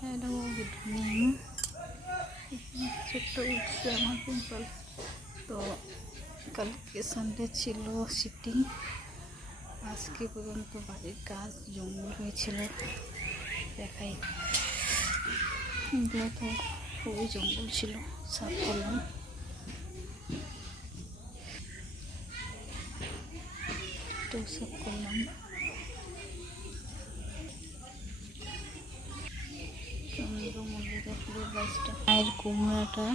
Hello, good morning. ছোট্ট উঠছে আমার পিম্পল। তো কালকে সানডে ছিল, শিফটিং। আজকে পর্যন্ত বাড়ির কাজ জঙ্গল হয়েছিল, দেখাই। এগুলো তো খুবই জঙ্গল ছিল, সাফ করলাম। তো সাফ করলাম। মায়ের কুমড়াটা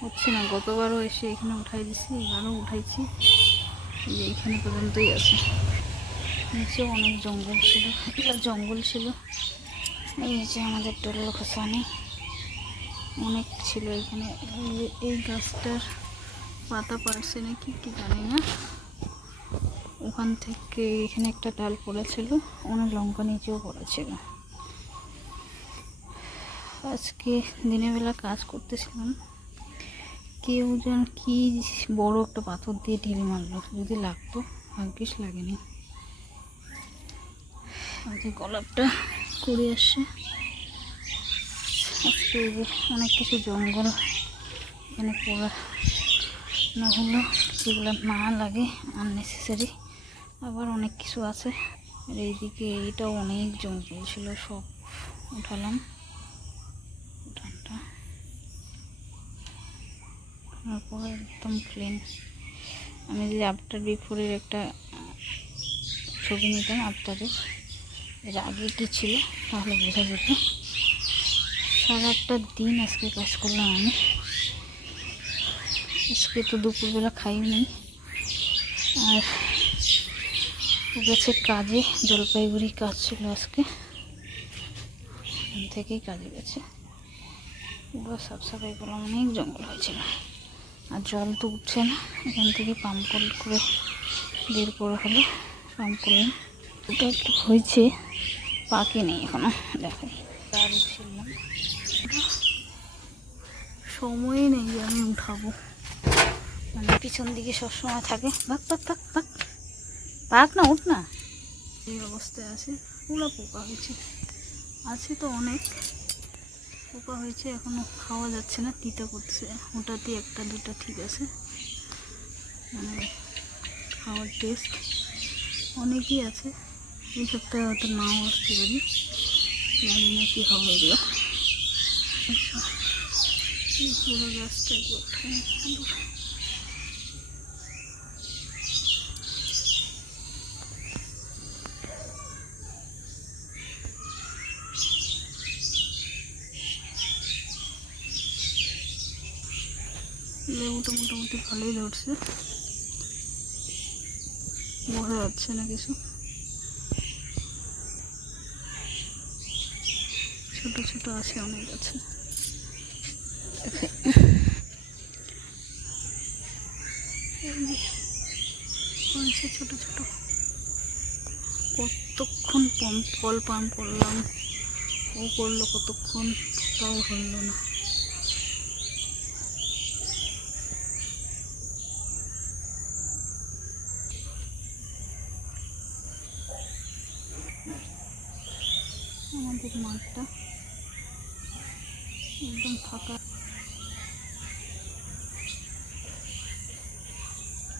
হচ্ছে না, গতবারও এসে এখানে উঠাই দিছি, এবারও উঠাইছি। যে এখানে পর্যন্তই আছে, নিচেও অনেক জঙ্গল ছিল, এগুলো জঙ্গল ছিল। এই যে আমাদের ডোল খোসানি অনেক ছিল এখানে। এই গাছটার পাতা পারছে নাকি কি জানি না, ওখান থেকে এখানে একটা ডাল পড়েছিল, অনেক লঙ্কা নিচেও পড়েছিল। আজকে দিনের বেলা কাজ করতেছিলাম, কেউ যেন কি বড় একটা পাথর দিয়ে ঢিল মারলো, যদি লাগতো, ভাগ্যিস লাগেনি। আজকে গোলাপটা করে আসছে। আজকে অনেক কিছু জঙ্গল এখানে পোড়ানো হলো, যেগুলো না লাগে আননেসেসারি। আবার অনেক কিছু আছে। আর এইদিকে এইটাও অনেক জঙ্গল ছিল, সব উঠালাম। উঠানটা তারপরে একদম ক্লিন। আমি যদি আফটার বিফোরের একটা ছবি নিতাম, আফটারের এর আগে কী ছিল, তাহলে বোঝা যেত। সারাটা দিন আজকে কাজ করলাম আমি। আজকে তো দুপুরবেলা খাইনি, আর গেছে কাজে, জলপাইগুড়ি কাজ ছিল আজকে, এখান থেকেই কাজে গেছে। পুরো সাফসাফাই করলাম, অনেক জঙ্গল হয়েছিল। আর জল তো উঠছে না, এখান থেকে পাম্প করে বের করে হলো, পাম্প করলাম। ওটা একটু হয়েছে, পাকে নেই এখনো, দেখাই। তার উঠছিলাম, সময় নেই যে আমি উঠাবো, মানে পিছন দিকে সবসময় থাকে। ভাগ ভাগ ভাগ ভাগ, পাক না, উঠ না। এই অবস্থায় আছে, পুরো পোকা হয়েছে, আছে তো অনেক পোকা হয়েছে, এখনো খাওয়া যাচ্ছে না, তিতা করছে। ওটাতে একটা দুটা ঠিক আছে, মানে খাওয়ার টেস্ট। অনেকই আছে, এই সপ্তাহে হয়তো নাও আসতে পারি, জানি না কী হবে এগুলো। পুরো গাছটা কোথায়, লেবুটা মোটামুটি ভালোই ধরছে, বোঝা যাচ্ছে না কিছু। ছোট ছোট আছে, অনেক আছে, ছোট ছোট। কতক্ষণ কল পাম্প করলাম, ও করলো কতক্ষণ, তাও হলো না। আমাদের মাঠটা একদম ফাঁকা।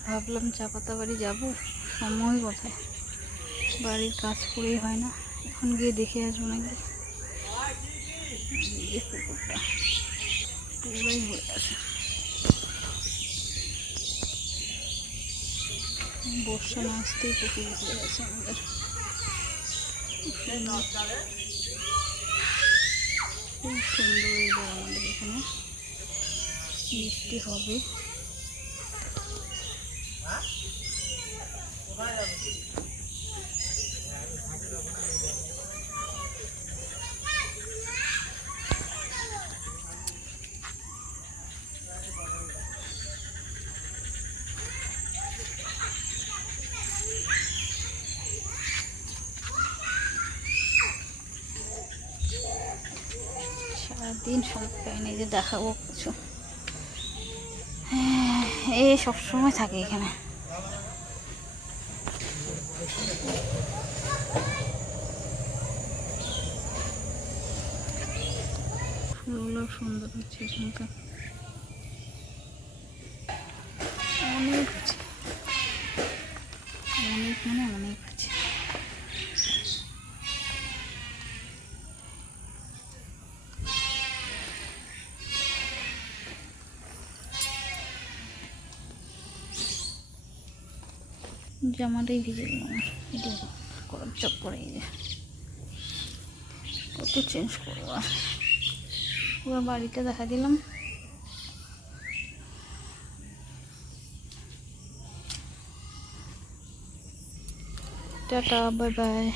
ভাবলাম চা পাতা বাড়ি যাবো, সময় কোথায়, বাড়ির কাজ করেই হয় না। এখন গিয়ে দেখে আসবো নাকি। এই পুকুরটা পুরাই হয়ে আছে, বর্ষা না আসতেই পুকুর হয়ে আছে আমাদের। খুব সুন্দর ওয়েদার আমাদের এখানে, বৃষ্টি হবে। সারাদিন সময় পাইনি যে দেখাবো কিছু। এ সবসময় থাকে এখানে। আরো সুন্দর হচ্ছে এখানকার। অনেক আছে, অনেক মানে অনেক আছে। জামাটাই ভিজে গেল আমার, এটা গরম চপ করে। এই যে কত চেঞ্জ করবো আর। পুরো বাড়িতে দেখা দিলাম। Tata, bye bye.